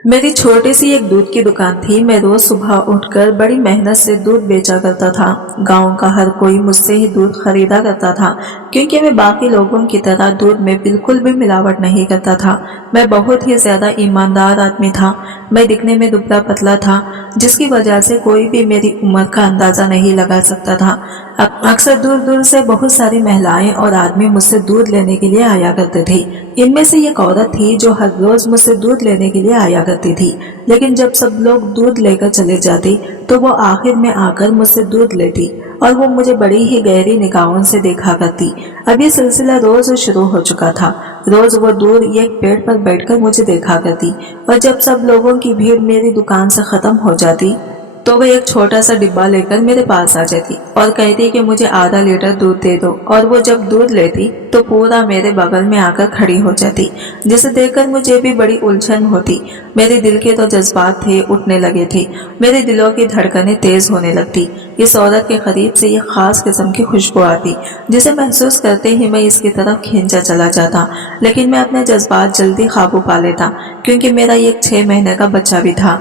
मेरी छोटी सी एक दूध की दुकान थी। मैं रोज सुबह उठकर बड़ी मेहनत से दूध बेचा करता था। गांव का हर कोई मुझसे ही दूध खरीदा करता था, क्योंकि मैं बाकी लोगों की तरह दूध में बिल्कुल भी मिलावट नहीं करता था। मैं बहुत ही ज्यादा ईमानदार आदमी था। मैं दिखने में दुबला पतला था, जिसकी वजह से कोई भी मेरी उम्र का अंदाजा नहीं लगा सकता था। अक्सर दूर दूर से बहुत सारी महिलाएं और आदमी मुझसे दूध लेने के लिए आया करते थे। इनमें से एक औरत थी जो हर रोज मुझसे दूध लेने के लिए आया करती थी, लेकिन जब सब लोग दूध लेकर चले जाते तो वो आखिर में आकर मुझसे दूध लेती और वो मुझे बड़ी ही गहरी निगाहों से देखा करती। अब ये सिलसिला रोज शुरू हो चुका था। रोज वो दूर एक पेड़ पर बैठकर मुझे देखा करती और जब सब लोगों की भीड़ मेरी दुकान से खत्म हो जाती तो वह एक छोटा सा डिब्बा लेकर मेरे पास आ जाती और कहती कि मुझे आधा लीटर दूध दे दो। और वो जब दूध लेती तो पूरा मेरे बगल में आकर खड़ी हो जाती, जिसे देखकर मुझे भी बड़ी उलझन होती। मेरे दिल के तो जज्बात थे उठने लगे थे। मेरे दिलों की धड़कनें तेज होने लगती। इस औरत के करीब से एक खास किस्म की खुशबू आती, जिसे महसूस करते ही मैं इसकी तरफ खींचा चला जाता। लेकिन मैं अपने जज्बात जल्दी काबू पा लेता, क्योंकि मेरा एक 6 महीने का बच्चा भी था,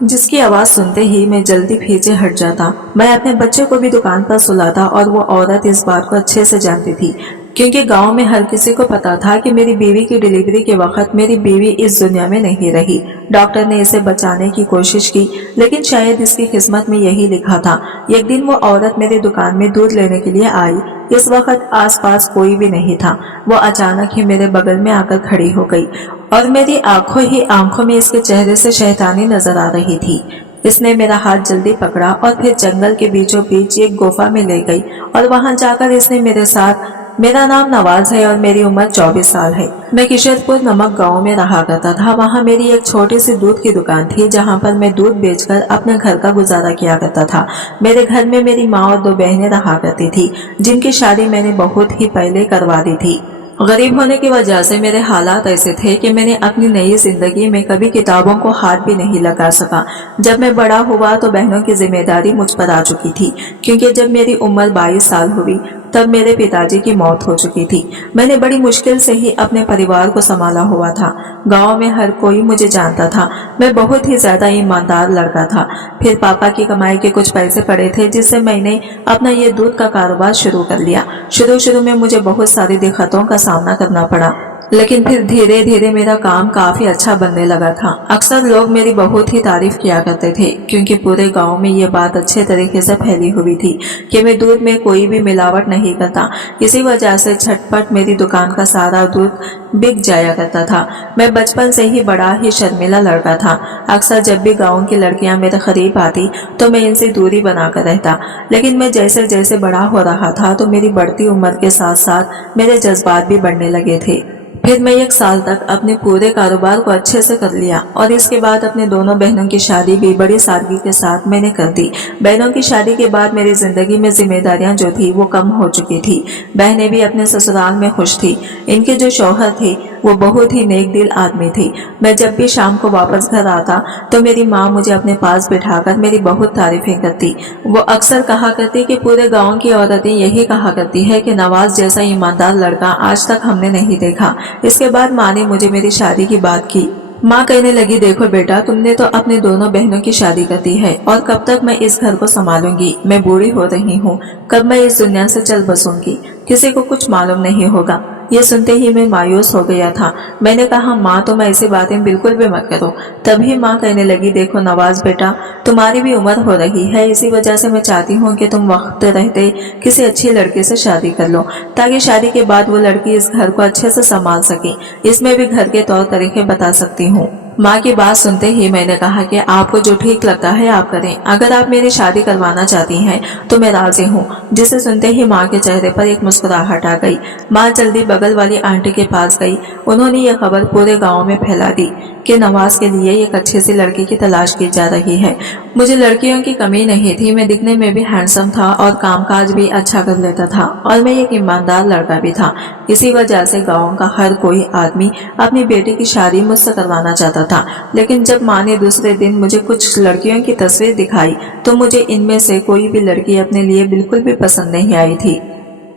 जिसकी आवाज सुनते ही मैं जल्दी पीछे हट जाता। मैं अपने बच्चे को भी दुकान पर सुलाता और वो औरत इस बात को अच्छे से जानती थी, क्योंकि गांव में हर किसी को पता था कि मेरी बीवी की डिलीवरी के वक्त मेरी बीवी इस दुनिया में नहीं रही। डॉक्टर ने इसे बचाने की कोशिश की, लेकिन शायद इसकी किस्मत में यही लिखा था। एक दिन वो औरत मेरी दुकान में दूध लेने के लिए आई। इस वक्त आसपास कोई भी नहीं था। वो अचानक ही मेरे बगल में आकर खड़ी हो गई और मेरी आंखों ही आंखों में इसके चेहरे से शैतानी नजर आ रही थी। इसने मेरा हाथ जल्दी पकड़ा और फिर जंगल के बीचों बीच एक गुफा में ले गई और वहां जाकर इसने मेरे साथ, मेरा नाम नवाज है और मेरी उम्र 24 साल है। मैं किशोरपुर नमक गांव में रहा करता था। वहां मेरी एक छोटी सी दूध की दुकान थी, जहां पर मैं दूध बेचकर अपने घर का गुजारा किया करता था। मेरे घर में मेरी माँ और 2 बहनें रहा करती थी, जिनकी शादी मैंने बहुत ही पहले करवा दी थी। गरीब होने की वजह से मेरे हालात ऐसे थे कि मैंने अपनी नई जिंदगी में कभी किताबों को हाथ भी नहीं लगा सका। जब मैं बड़ा हुआ तो बहनों की जिम्मेदारी मुझ पर आ चुकी थी, क्योंकि जब मेरी उम्र 22 साल हुई तब मेरे पिताजी की मौत हो चुकी थी। मैंने बड़ी मुश्किल से ही अपने परिवार को संभाला हुआ था। गांव में हर कोई मुझे जानता था। मैं बहुत ही ज्यादा ईमानदार लड़का था। फिर पापा की कमाई के कुछ पैसे पड़े थे, जिससे मैंने अपना ये दूध का कारोबार शुरू कर लिया। शुरू में मुझे बहुत सारी दिक्कतों का सामना करना पड़ा, लेकिन फिर धीरे धीरे मेरा काम काफी अच्छा बनने लगा था। अक्सर लोग मेरी बहुत ही तारीफ किया करते थे, क्योंकि पूरे गांव में ये बात अच्छे तरीके से फैली हुई थी कि मैं दूध में कोई भी मिलावट नहीं करता। इसी वजह से झटपट मेरी दुकान का सारा दूध बिक जाया करता था। मैं बचपन से ही बड़ा ही शर्मीला लड़का था। अक्सर जब भी गाँव की लड़कियां मेरे करीब आती तो मैं इनसे दूरी बनाकर रहता। लेकिन मैं जैसे जैसे बड़ा हो रहा था तो मेरी बढ़ती उम्र के साथ साथ मेरे जज्बात भी बढ़ने लगे थे। फिर मैं 1 साल तक अपने पूरे कारोबार को अच्छे से कर लिया और इसके बाद अपने दोनों बहनों की शादी भी बड़ी सादगी के साथ मैंने कर दी। बहनों की शादी के बाद मेरी जिंदगी में जिम्मेदारियां जो थी वो कम हो चुकी थी। बहनें भी अपने ससुराल में खुश थी। इनके जो शौहर थे वो बहुत ही नेक दिल आदमी थे। मैं जब भी शाम को वापस घर आता तो मेरी माँ मुझे अपने पास बिठाकर मेरी बहुत तारीफें करती। वो अक्सर कहा करती कि पूरे गांव की औरतें यही कहा करती है कि नवाज जैसा ईमानदार लड़का आज तक हमने नहीं देखा। इसके बाद माँ ने मुझे मेरी शादी की बात की। माँ कहने लगी, देखो बेटा, तुमने तो अपने दोनों बहनों की शादी कर दी है और कब तक मैं इस घर को संभालूंगी। मैं बूढ़ी हो रही हूँ, कब मैं इस दुनिया से चल बसूंगी, किसी को कुछ मालूम नहीं होगा। ये सुनते ही मैं मायूस हो गया था। मैंने कहा, माँ तुम ऐसी बातें बिल्कुल भी मत करो। तभी माँ कहने लगी, देखो नवाज बेटा, तुम्हारी भी उम्र हो रही है, इसी वजह से मैं चाहती हूँ कि तुम वक्त रहते किसी अच्छी लड़के से शादी कर लो, ताकि शादी के बाद वो लड़की इस घर को अच्छे से संभाल सके। इसमें भी घर के तौर तरीके बता सकती हूँ। माँ की बात सुनते ही मैंने कहा कि आपको जो ठीक लगता है आप करें। अगर आप मेरी शादी करवाना चाहती हैं तो मैं राजी हूँ। जिसे सुनते ही माँ के चेहरे पर एक मुस्कुराहट आ गई। माँ जल्दी बगल वाली आंटी के पास गई। उन्होंने ये खबर पूरे गांव में फैला दी कि नवाज के लिए एक अच्छी सी लड़की की तलाश की जा रही है। मुझे लड़कियों की कमी नहीं थी। मैं दिखने में भी हैंडसम था और कामकाज भी अच्छा कर लेता था और मैं एक ईमानदार लड़का भी था। इसी वजह से गांव का हर कोई आदमी अपनी बेटी की शादी मुझसे करवाना चाहता था। लेकिन जब माँ ने दूसरे दिन मुझे कुछ लड़कियों की तस्वीर दिखाई तो मुझे इनमें से कोई भी लड़की अपने लिए बिल्कुल भी पसंद नहीं आई थी।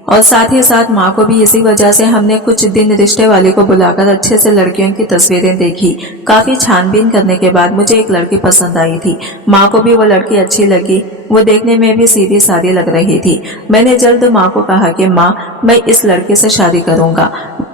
और साथ ही साथ माँ को भी इसी वजह से हमने कुछ दिन रिश्ते वाले को बुलाकर अच्छे से लड़कियों की तस्वीरें देखी। काफी छानबीन करने के बाद मुझे एक लड़की पसंद आई थी। माँ को भी वो लड़की अच्छी लगी। वो देखने में भी सीधी सादी लग रही थी। मैंने जल्द माँ को कहा कि माँ, मैं इस लड़के से शादी करूंगा।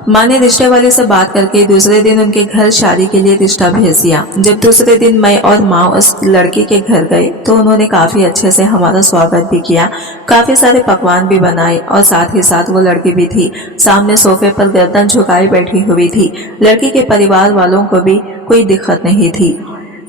माँ ने रिश्ते वाले से बात करके दूसरे दिन उनके घर शादी के लिए रिश्ता भेज दिया। जब दूसरे दिन मैं और माँ उस लड़के के घर गए तो उन्होंने काफी अच्छे से हमारा स्वागत भी किया। काफी सारे पकवान भी बनाए और साथ ही साथ वो लड़की भी थी। सामने सोफे पर गर्दन झुकाए बैठी हुई थी। लड़की के परिवार वालों को भी कोई दिक्कत नहीं थी।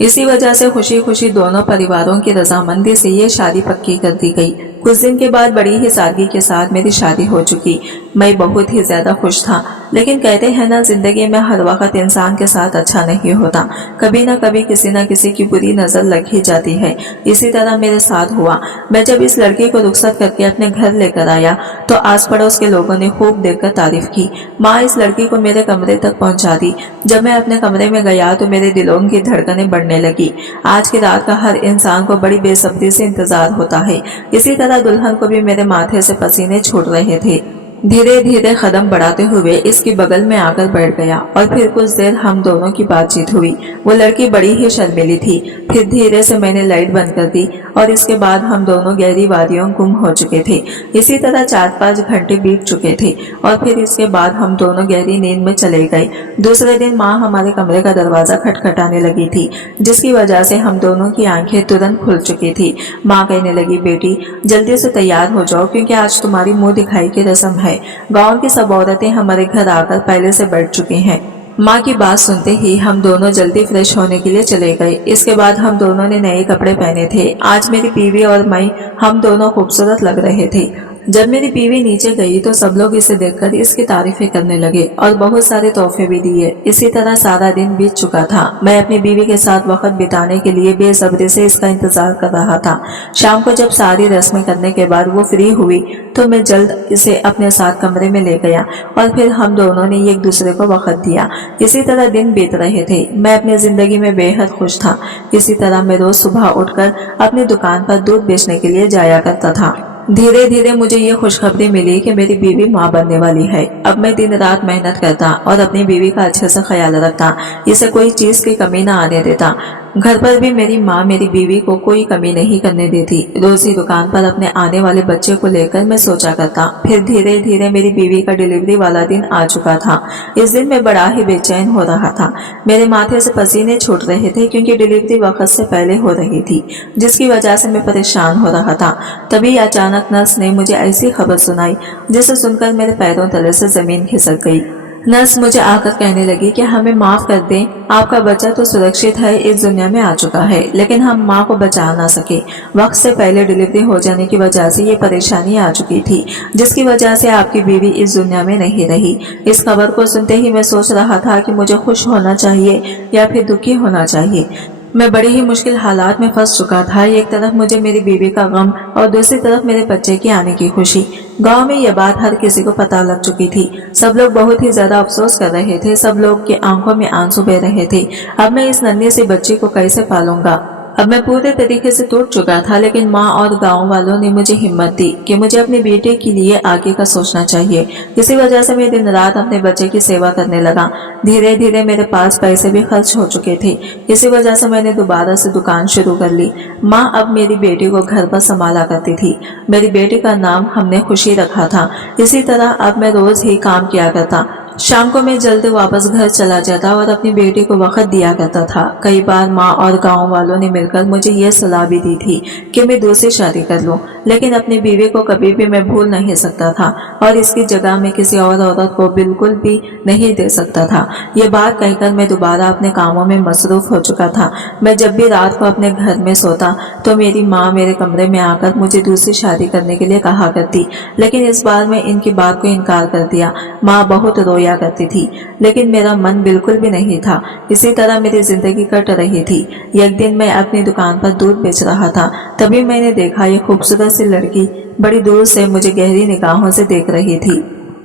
इसी वजह से खुशी खुशी दोनों परिवारों की रजामंदी से ये शादी पक्की कर दी गई। कुछ दिन के बाद बड़ी ही सादगी के साथ मेरी शादी हो चुकी। मैं बहुत ही ज्यादा खुश था। लेकिन कहते हैं ना, जिंदगी में हर वक्त इंसान के साथ अच्छा नहीं होता। कभी ना कभी किसी न किसी की बुरी नजर लग ही जाती है। इसी तरह मेरे साथ हुआ। मैं जब इस लड़की को रुखसत करके अपने घर लेकर आया तो आस पड़ोस के लोगों ने खूब देखकर तारीफ की। माँ इस लड़की को मेरे कमरे तक पहुंचा दी। जब मैं अपने कमरे में गया तो मेरे दिलों की धड़कनें बढ़ने लगी। आज की रात का हर इंसान को बड़ी बेसब्री से इंतजार होता है। इसी तरह दुल्हन को भी मेरे माथे से पसीने छूट रहे थे। धीरे धीरे कदम बढ़ाते हुए इसकी बगल में आकर बैठ गया और फिर कुछ देर हम दोनों की बातचीत हुई। वो लड़की बड़ी ही शर्मीली थी। फिर धीरे से मैंने लाइट बंद कर दी और इसके बाद हम दोनों गहरी वादियों गुम हो चुके थे। इसी तरह 4-5 घंटे बीत चुके थे और फिर इसके बाद हम दोनों गहरी नींद में चले गए। दूसरे दिन माँ हमारे कमरे का दरवाजा खटखटाने लगी थी, जिसकी वजह से हम दोनों की आंखें तुरंत खुल चुकी थी। माँ कहने लगी, बेटी जल्दी से तैयार हो जाओ क्योंकि आज तुम्हारी मुंह दिखाई की रस्म है। गांव की सब औरतें हमारे घर आकर पहले से बैठ चुकी हैं। माँ की बात सुनते ही हम दोनों जल्दी फ्रेश होने के लिए चले गए। इसके बाद हम दोनों ने नए कपड़े पहने थे। आज मेरी बीवी और मैं हम दोनों खूबसूरत लग रहे थे। जब मेरी बीवी नीचे गई तो सब लोग इसे देखकर इसकी तारीफें करने लगे और बहुत सारे तोहफे भी दिए। इसी तरह सारा दिन बीत चुका था। मैं अपनी बीवी के साथ वक्त बिताने के लिए बेसब्री से इसका इंतजार कर रहा था। शाम को जब सारी रस्में करने के बाद वो फ्री हुई तो मैं जल्द इसे अपने साथ कमरे में ले गया और फिर हम दोनों ने एक दूसरे को वक्त दिया। इसी तरह दिन बीत रहे थे। मैं अपनी जिंदगी में बेहद खुश था। इसी तरह मैं रोज सुबह उठकर अपनी दुकान पर दूध बेचने के लिए जाया करता था। धीरे धीरे मुझे ये खुशखबरी मिली कि मेरी बीवी माँ बनने वाली है। अब मैं दिन रात मेहनत करता और अपनी बीवी का अच्छे से ख्याल रखता। इसे कोई चीज की कमी न आने देता। घर पर भी मेरी माँ मेरी बीवी को कोई कमी नहीं करने देती। रोज ही दुकान पर अपने आने वाले बच्चे को लेकर मैं सोचा करता। फिर धीरे धीरे मेरी बीवी का डिलीवरी वाला दिन आ चुका था। इस दिन मैं बड़ा ही बेचैन हो रहा था। मेरे माथे से पसीने छूट रहे थे क्योंकि डिलीवरी वक्त से पहले हो रही थी, जिसकी वजह से मैं परेशान हो रहा था। तभी अचानक नर्स ने मुझे ऐसी खबर सुनाई जिसे सुनकर मेरे पैरों तले से जमीन खिसक गई। नर्स मुझे आकर कहने लगी कि हमें माफ कर दें, आपका बच्चा तो सुरक्षित है, इस दुनिया में आ चुका है, लेकिन हम माँ को बचा ना सके। वक्त से पहले डिलीवरी हो जाने की वजह से ये परेशानी आ चुकी थी, जिसकी वजह से आपकी बीवी इस दुनिया में नहीं रही। इस खबर को सुनते ही मैं सोच रहा था कि मुझे खुश होना चाहिए या फिर दुखी होना चाहिए। मैं बड़ी ही मुश्किल हालात में फंस चुका था। एक तरफ मुझे मेरी बीवी का गम और दूसरी तरफ मेरे बच्चे की आने की खुशी। गांव में यह बात हर किसी को पता लग चुकी थी। सब लोग बहुत ही ज्यादा अफसोस कर रहे थे। सब लोग की आंखों में आंसू बह रहे थे। अब मैं इस नन्ही सी बच्ची को कैसे पालूंगा। अब मैं पूरे तरीके से टूट चुका था, लेकिन माँ और गांव वालों ने मुझे हिम्मत दी कि मुझे अपने बेटे के लिए आगे का सोचना चाहिए। इसी वजह से मैं दिन रात अपने बच्चे की सेवा करने लगा। धीरे धीरे मेरे पास पैसे भी खर्च हो चुके थे। इसी वजह से मैंने दोबारा से दुकान शुरू कर ली। माँ अब मेरी बेटी को घर पर संभाला करती थी। मेरी बेटी का नाम हमने खुशी रखा था। इसी तरह अब मैं रोज ही काम किया करता। शाम को मैं जल्द वापस घर चला जाता और अपनी बेटी को वक्त दिया करता था। कई बार माँ और गांव वालों ने मिलकर मुझे ये सलाह भी दी थी कि मैं दूसरी शादी कर लूं, लेकिन अपनी बीवी को कभी भी मैं भूल नहीं सकता था और इसकी जगह मैं किसी और औरत को बिल्कुल भी नहीं दे सकता था। ये बात कहकर मैं दोबारा अपने कामों में मसरूफ हो चुका था। मैं जब भी रात को अपने घर में सोता तो मेरी माँ मेरे कमरे में आकर मुझे दूसरी शादी करने के लिए कहा करती, लेकिन इस बार मैं इनकी बात को इनकार कर दिया। माँ बहुत रोया करती थी, लेकिन मेरा मन बिल्कुल भी नहीं था। इसी तरह मेरी जिंदगी कट रही थी। एक दिन मैं अपनी दुकान पर दूध बेच रहा था, तभी मैंने देखा ये खूबसूरत सी लड़की बड़ी दूर से मुझे गहरी निगाहों से देख रही थी।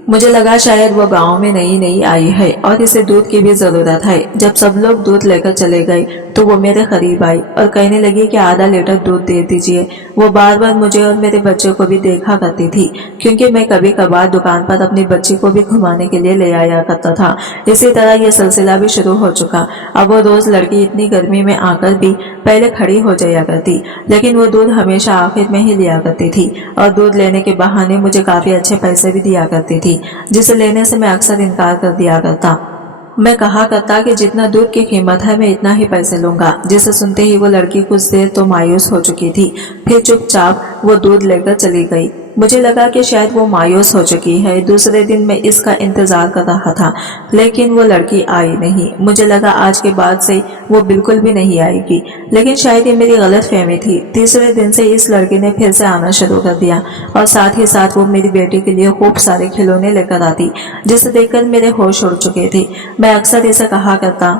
मुझे लगा शायद वो गांव में नई नई आई है और इसे दूध की भी जरूरत है। जब सब लोग दूध लेकर चले गए तो वो मेरे करीब आई और कहने लगी कि आधा लीटर दूध दे दीजिए। वो बार बार मुझे और मेरे बच्चे को भी देखा करती थी, क्योंकि मैं कभी कभार दुकान पर अपनी बच्ची को भी घुमाने के लिए ले आया करता था। इसी तरह यह सिलसिला भी शुरू हो चुका। अब वो रोज लड़की इतनी गर्मी में आकर भी पहले खड़ी हो जाया करती, लेकिन वो दूध हमेशा आखिर में ही लिया करती थी और दूध लेने के बहाने मुझे काफी अच्छे पैसे भी दिया करती थी, जिसे लेने से मैं अक्सर इनकार कर दिया करता। मैं कहा करता कि जितना दूध की कीमत है मैं इतना ही पैसे लूंगा। जिसे सुनते ही वो लड़की कुछ देर तो मायूस हो चुकी थी, फिर चुपचाप वो दूध लेकर चली गई। मुझे लगा कि शायद वो मायूस हो चुकी है। दूसरे दिन मैं इसका इंतजार कर रहा था, लेकिन वो लड़की आई नहीं। मुझे लगा आज के बाद से वो बिल्कुल भी नहीं आएगी, लेकिन शायद ये मेरी गलत फहमी थी। तीसरे दिन से इस लड़की ने फिर से आना शुरू कर दिया और साथ ही साथ वो मेरी बेटी के लिए खूब सारे खिलौने लेकर आती, जिसे देखकर मेरे होश उड़ चुके थे। मैं अक्सर इसे कहा करता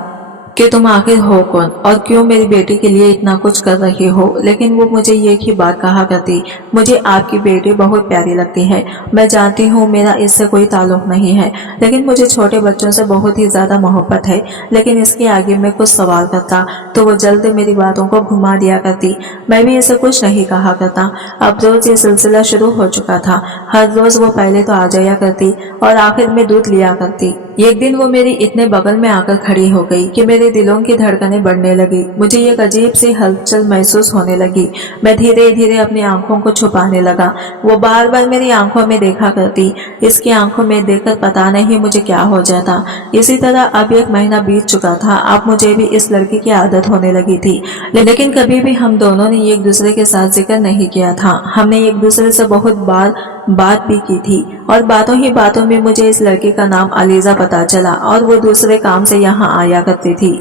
कि तुम आखिर हो कौन और क्यों मेरी बेटी के लिए इतना कुछ कर रही हो, लेकिन वो मुझे एक ही बात कहा करती, मुझे आपकी बेटी बहुत प्यारी लगती है। मैं जानती हूँ मेरा इससे कोई ताल्लुक नहीं है, लेकिन मुझे छोटे बच्चों से बहुत ही ज्यादा मोहब्बत है। लेकिन इसके आगे मैं कुछ सवाल करता तो वो जल्द मेरी बातों को घुमा दिया करती। मैं भी इसे कुछ नहीं कहा करता। अब रोज ये सिलसिला शुरू हो चुका था। हर रोज वो पहले तो आ जाया करती और आखिर में दूध लिया करती। एक दिन वो मेरी इतने बगल में आकर खड़ी हो गई कि मेरे दिलों की धड़कनें बढ़ने लगी। मुझे एक अजीब सी हलचल महसूस होने लगी। मैं धीरे धीरे अपनी आंखों को छुपाने लगा। वो बार बार मेरी आंखों में देखा करती। इसकी आंखों में देखकर पता नहीं मुझे क्या हो जाता। इसी तरह अब 1 महीना बीत चुका था। अब मुझे भी इस लड़की की आदत होने लगी थी, लेकिन कभी भी हम दोनों ने एक दूसरे के साथ जिक्र नहीं किया था। हमने एक दूसरे से बहुत बार बात भी की थी और बातों ही बातों में मुझे इस लड़की का नाम अलीजा पता चला और वो दूसरे काम से यहाँ आया करती थी।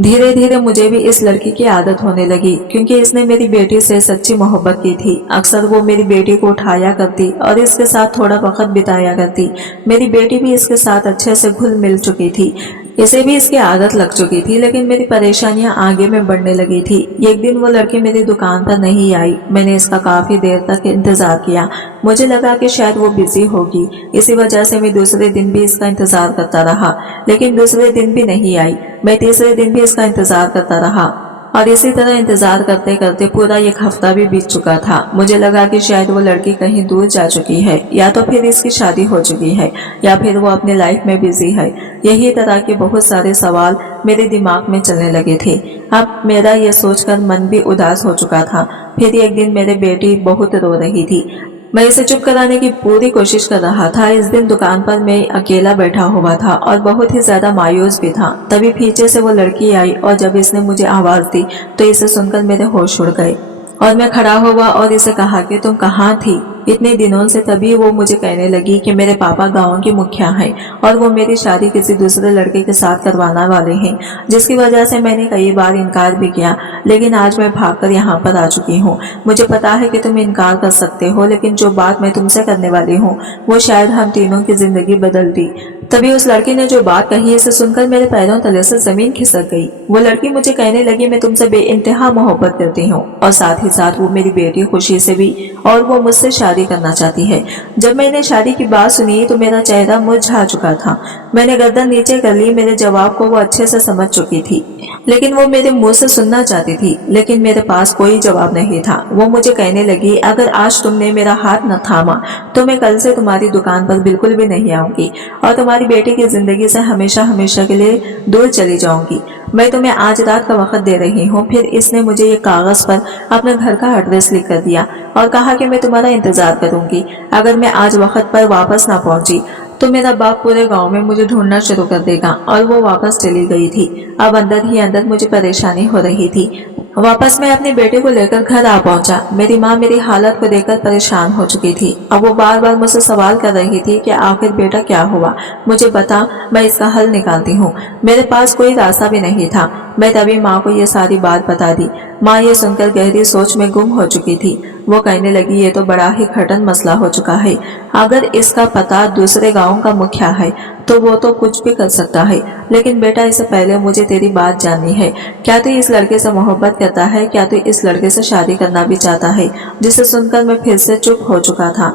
धीरे धीरे मुझे भी इस लड़की की आदत होने लगी, क्योंकि इसने मेरी बेटी से सच्ची मोहब्बत की थी। अक्सर वो मेरी बेटी को उठाया करती और इसके साथ थोड़ा वक्त बिताया करती। मेरी बेटी भी इसके साथ अच्छे से घुल मिल चुकी थी। इसे भी इसकी आदत लग चुकी थी, लेकिन मेरी परेशानियां आगे में बढ़ने लगी थी। एक दिन वो लड़की मेरी दुकान पर नहीं आई। मैंने इसका काफी देर तक इंतजार किया। मुझे लगा कि शायद वो बिजी होगी। इसी वजह से मैं दूसरे दिन भी इसका इंतजार करता रहा, लेकिन दूसरे दिन भी नहीं आई। मैं तीसरे दिन भी इसका इंतजार करता रहा और इसी तरह इंतजार करते करते पूरा 1 हफ्ता भी बीत चुका था। मुझे लगा कि शायद वो लड़की कहीं दूर जा चुकी है, या तो फिर इसकी शादी हो चुकी है, या फिर वो अपनी लाइफ में बिजी है। यही तरह के बहुत सारे सवाल मेरे दिमाग में चलने लगे थे। अब मेरा ये सोचकर मन भी उदास हो चुका था। फिर एक दिन मेरी बेटी बहुत रो रही थी। मैं इसे चुप कराने की पूरी कोशिश कर रहा था। इस दिन दुकान पर मैं अकेला बैठा हुआ था और बहुत ही ज्यादा मायूस भी था। तभी पीछे से वो लड़की आई और जब इसने मुझे आवाज दी तो इसे सुनकर मेरे होश उड़ गए और मैं खड़ा हुआ और इसे कहा कि तुम कहाँ थी इतने दिनों से। तभी वो मुझे कहने लगी कि मेरे पापा गांव के मुखिया हैं और वो मेरी शादी किसी दूसरे लड़के के साथ करवाने वाले हैं, जिसकी वजह से मैंने कई बार इनकार भी किया, लेकिन आज मैं भागकर यहाँ पर आ चुकी हूँ। मुझे पता है कि तुम इनकार कर सकते हो, लेकिन जो बात मैं तुमसे करने वाली हूँ वो शायद हम तीनों की जिंदगी बदल दी। तभी उस लड़की ने जो बात कही, इसे सुनकर मेरे पैरों तले से जमीन खिसक गई। वो लड़की मुझे कहने लगी मैं तुमसे बेइंतहा मोहब्बत करती हूँ और साथ ही साथ वो मेरी बेटी खुशी से भी, और वो मुझसे शादी करना चाहती है। जब मैंने शादी की बात सुनी तो मेरा चेहरा मुरझा चुका था। मैंने गर्दन नीचे कर ली। मेरे जवाब को वो अच्छे से समझ चुकी थी, लेकिन वो मेरे मुंह से सुनना चाहती थी, लेकिन मेरे पास कोई जवाब नहीं था। वो मुझे कहने लगी अगर आज तुमने मेरा हाथ न थामा तो मैं कल से तुम्हारी दुकान पर बिल्कुल भी नहीं आऊंगी और तुम्हारी बेटी की जिंदगी से हमेशा हमेशा के लिए दूर चली जाऊंगी। मैं तुम्हें आज रात का वक्त दे रही हूँ। फिर इसने मुझे ये कागज पर अपने घर का एड्रेस लिख कर दिया और कहा कि मैं तुम्हारा इंतजार करूंगी। अगर मैं आज वक्त पर वापस ना पहुंची तो मेरा बाप पूरे गांव में मुझे ढूंढना शुरू कर देगा। और वो वापस चली गई थी। अब अंदर ही अंदर मुझे परेशानी हो रही थी। वापस मैं अपने बेटे को लेकर घर आ पहुंचा। मेरी माँ मेरी हालत को देखकर परेशान हो चुकी थी। अब वो बार बार मुझसे सवाल कर रही थी कि आखिर बेटा क्या हुआ, मुझे बता, मैं इसका हल निकालती हूँ। मेरे पास कोई रास्ता भी नहीं था। मैं तभी माँ को ये सारी बात बता दी। माँ ये सुनकर गहरी सोच में गुम हो चुकी थी। वो कहने लगी ये तो बड़ा ही कठिन मसला हो चुका है। अगर इसका पता दूसरे गांव का मुखिया है तो वो तो कुछ भी कर सकता है, लेकिन बेटा इससे पहले मुझे तेरी बात जाननी है। क्या तू इस लड़के से मोहब्बत करता है? क्या तू इस लड़के से शादी करना भी चाहता है? जिसे सुनकर मैं फिर से चुप हो चुका था।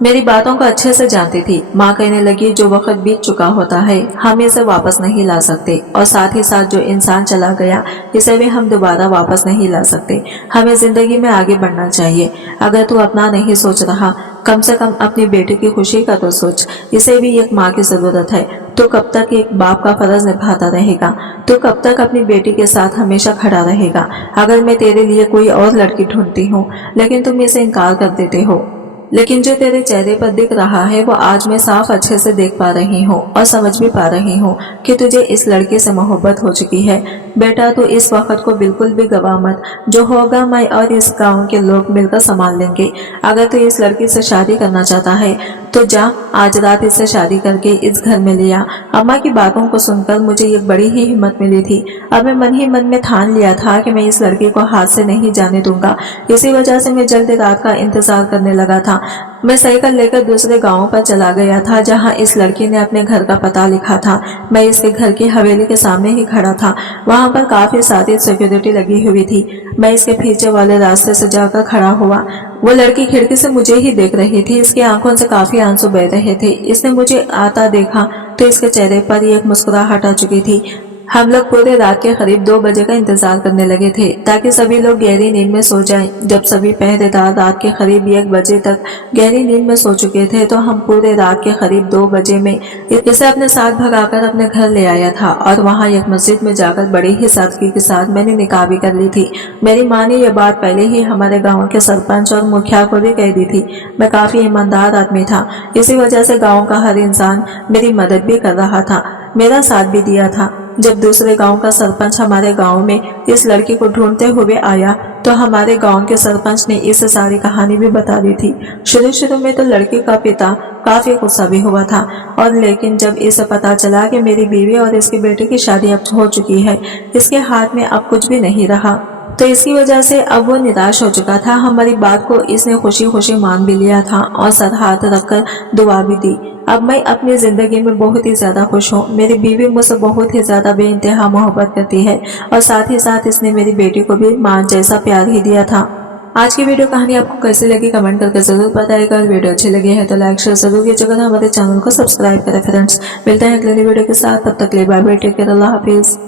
मेरी बातों को अच्छे से जानती थी। माँ कहने लगी, जो वक्त बीत चुका होता है हम इसे वापस नहीं ला सकते, और साथ ही साथ जो इंसान चला गया इसे भी हम दोबारा वापस नहीं ला सकते। हमें जिंदगी में आगे बढ़ना चाहिए। अगर तू अपना नहीं सोच रहा, कम से कम अपनी बेटी की खुशी का तो सोच। इसे भी एक माँ की जरूरत है। तो कब तक एक बाप का फर्ज निभाता रहेगा? तो कब तक अपनी बेटी के साथ हमेशा खड़ा रहेगा? अगर मैं तेरे लिए कोई और लड़की ढूंढती हूँ लेकिन तुम इसे इनकार कर देते हो, लेकिन जो तेरे चेहरे पर दिख रहा है वो आज मैं साफ अच्छे से देख पा रही हूँ और समझ भी पा रही हूँ कि तुझे इस लड़के से मोहब्बत हो चुकी है। बेटा तू इस वक्त को बिल्कुल भी गवा मत। जो होगा मैं और इस गांव के लोग मिलकर संभाल लेंगे। अगर तू इस लड़की से शादी करना चाहता है तो जा, आज रात इससे शादी करके इस घर में ले आ। अम्मा की बातों को सुनकर मुझे एक बड़ी ही हिम्मत मिली थी। अब मैं मन ही मन में ठान लिया था कि मैं इस लड़की को हाथ से नहीं जाने दूंगा। इसी वजह से मैं जल्द रात का इंतजार करने लगा था। मैं साइकिल लेकर दूसरे गांव पर चला गया था जहां इस लड़की ने अपने घर का पता लिखा था। मैं इसके घर की हवेली के सामने ही खड़ा था। वहां पर काफी सारी सिक्योरिटी लगी हुई थी। मैं इसके पीछे वाले रास्ते से जाकर खड़ा हुआ। वो लड़की खिड़की से मुझे ही देख रही थी। इसकी आंखों से काफी आंसू बह रहे थे। इसने मुझे आता देखा तो इसके चेहरे पर एक मुस्कुराहट आ चुकी थी। हम लोग पूरे रात के करीब 2 बजे का इंतजार करने लगे थे ताकि सभी लोग गहरी नींद में सो जाएं। जब सभी पहरेदार रात के करीब 1 बजे तक गहरी नींद में सो चुके थे तो हम पूरे रात के करीब 2 बजे में इसे अपने साथ भगाकर अपने घर ले आया था और वहां एक मस्जिद में जाकर बड़ी ही सादगी के साथ मैंने निकाह भी कर ली थी। मेरी माँ ने यह बात पहले ही हमारे गाँव के सरपंच और मुखिया को भी कह दी थी। मैं काफी ईमानदार आदमी था। इसी वजह से गाँव का हर इंसान मेरी मदद भी कर रहा था, मेरा साथ भी दिया था। जब दूसरे गांव का सरपंच हमारे गांव में इस लड़की को ढूंढते हुए आया तो हमारे गांव के सरपंच ने इस सारी कहानी भी बता दी थी। शुरू में तो लड़की का पिता काफी गुस्सा भी हुआ था, और लेकिन जब इसे पता चला कि मेरी बीवी और इसके बेटे की शादी अब हो चुकी है, इसके हाथ में अब कुछ भी नहीं रहा, तो इसकी वजह से अब वो निराश हो चुका था। हमारी बात को इसने खुशी खुशी मान भी लिया था और सर हाथ रखकर दुआ भी दी। अब मैं अपनी जिंदगी में बहुत ही ज्यादा खुश हूँ। मेरी बीवी मुझसे बहुत ही ज्यादा बेइंतहा मोहब्बत करती है और साथ ही साथ इसने मेरी बेटी को भी माँ जैसा प्यार ही दिया था। आज की वीडियो कहानी आपको कैसी लगी कमेंट करके जरूर बताइएगा। वीडियो अच्छी लगी है तो लाइक शेयर जरूर कीजिएगा। हमारे चैनल को सब्सक्राइब करें फ्रेंड्स। मिलते हैं अगले वीडियो के साथ, तब तक के लिए बाय बाय, टेक केयर, अल्लाह हाफिज।